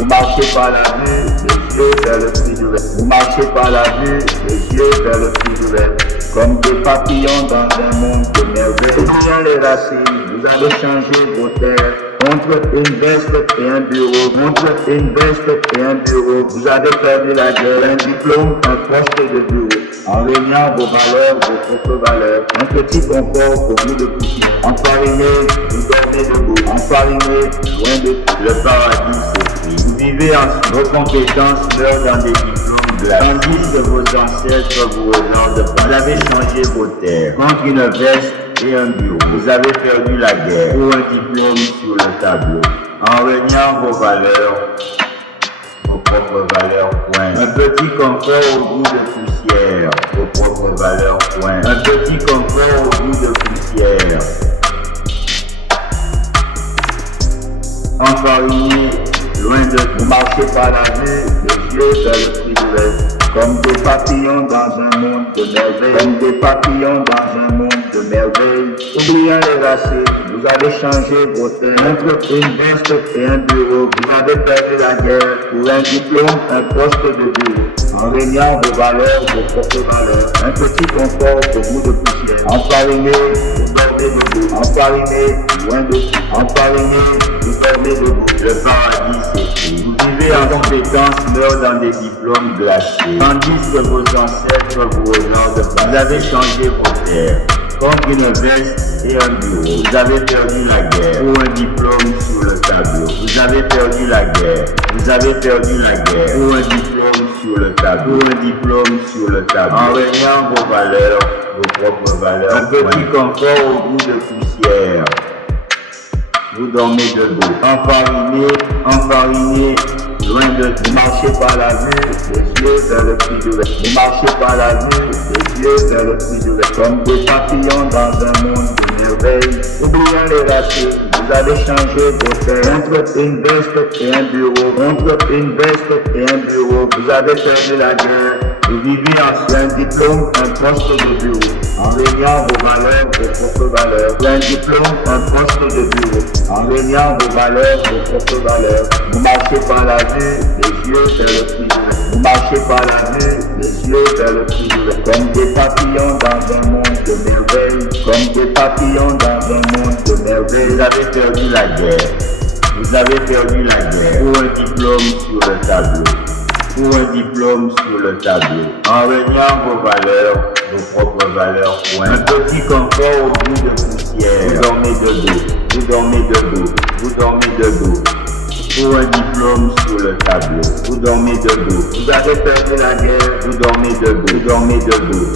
Vous marchez par la vue, les yeux vers le prix du rêve. Vous marchez par la vue, les yeux vers le prix du rêve. Comme des papillons dans un monde de merveilles. Oubliant les racines, vous avez changé vos terres. Entre une veste et un bureau, entre une veste et un bureau, vous avez perdu la guerre, un diplôme, un poste de bureau. En régnant vos valeurs, vos propres valeurs, un petit confort pour vous de poussière. Enfariné, vous dormez debout. Enfariné, loin de le paradis s'offrit. Vous vivez en vos compétences meurent dans des diplômes glacés. Tandis que vos ancêtres vous regardent, vous avez changé vos terres contre une veste et un bureau. Vous avez perdu la guerre pour un diplôme sur le tableau. En régnant vos valeurs, vos propres valeurs, point. Un petit confort au goût de poussière, vos propres valeurs, point. Un petit confort au goût de poussière. Enfariné, loin de vous marchez par la vue, les yeux vers le prix du rêve. Comme des papillons dans un monde de merveilles, comme des papillons dans un monde de merveilles. Oubliant les racines, vous avez changé vos terres. Entre une veste et un bureau, vous avez perdu la guerre pour un diplôme, un poste de bureau. En régnant vos valeurs, vos propres valeurs, un petit confort pour vous de poussière. Enfariné, vous dormez debout. Enfariné, loin de tout. Enfariné, vous dormez debout. Le paradis s'écrit. Vous vivez en compétences, meurent dans des diplômes glacés. Tandis que vos ancêtres vous regardent pas. Vous avez changé vos terres contre une veste et un bureau. Vous avez perdu la guerre pour un diplôme sur le tableau. Vous avez perdu la guerre. Vous avez perdu la guerre pour un diplôme sur le tableau. Pour un diplôme sur le tableau. En régnant vos valeurs, vos propres valeurs. Un petit confort au goût de poussière. Vous dormez debout. Enfariné, enfariné. Loin de vous marchez par la vue, les yeux vers le prix du rêve. Vous marchez par la vue, les yeux vers le prix du rêve. Comme des papillons dans un monde de merveilles. Oubliant les racines, vous avez changé vos terres. Entre une veste et un bureau, entre une veste et un bureau, vous avez perdu la guerre. Vous vivez en un diplôme, un poste de bureau. En régnant vos valeurs, vos propres valeurs. Un diplôme, un poste de bureau. En régnant vos valeurs, vos propres valeurs. Vous marchez par la vue, les yeux vers le prix du rêve. Vous marchez par la vue, les yeux vers le prix du rêve. Comme des papillons dans un monde de merveilles. Comme des papillons dans un monde de merveilles. Vous avez perdu la guerre. Vous avez perdu la guerre pour un diplôme sur le tableau. Pour un diplôme sur le tableau. En régnant vos valeurs, vos propres valeurs, point. Un petit confort au goût de poussière. Vous dormez debout. Vous dormez debout. Vous dormez debout. Pour un diplôme sur le tableau. Vous dormez debout. Vous avez perdu la guerre. Vous dormez debout. Vous dormez debout.